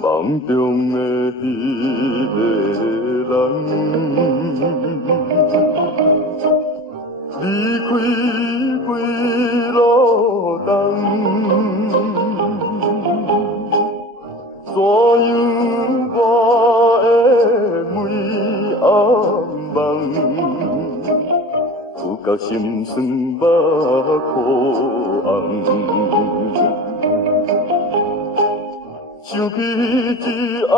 梦中的迄个人，离开几路灯，怎样我的每暗梦，有甲心酸目苦红。想起一暗，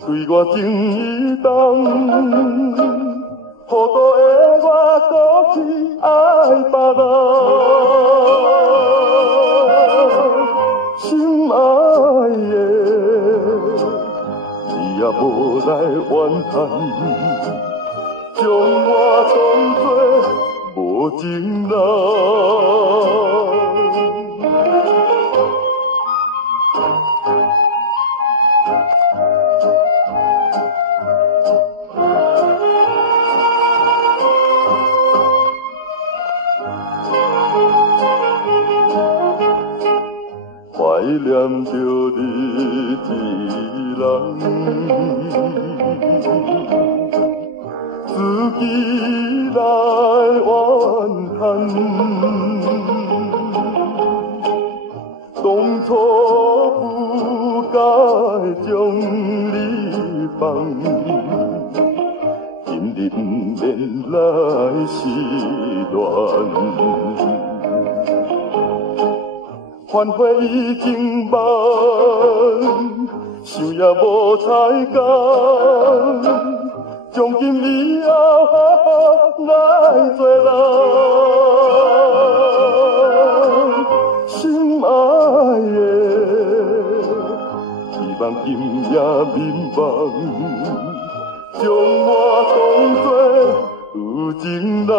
对我情意重，糊涂的我搁去爱别人，心爱的，你也无来怨叹，将我当作无情人。怀念着你一人，自己来怨叹，当初不该将你放，今日不免来失恋。繁花已经晚，想也无彩工，从今以后爱做人，心爱的，希望今夜眠梦，将我当作有情人。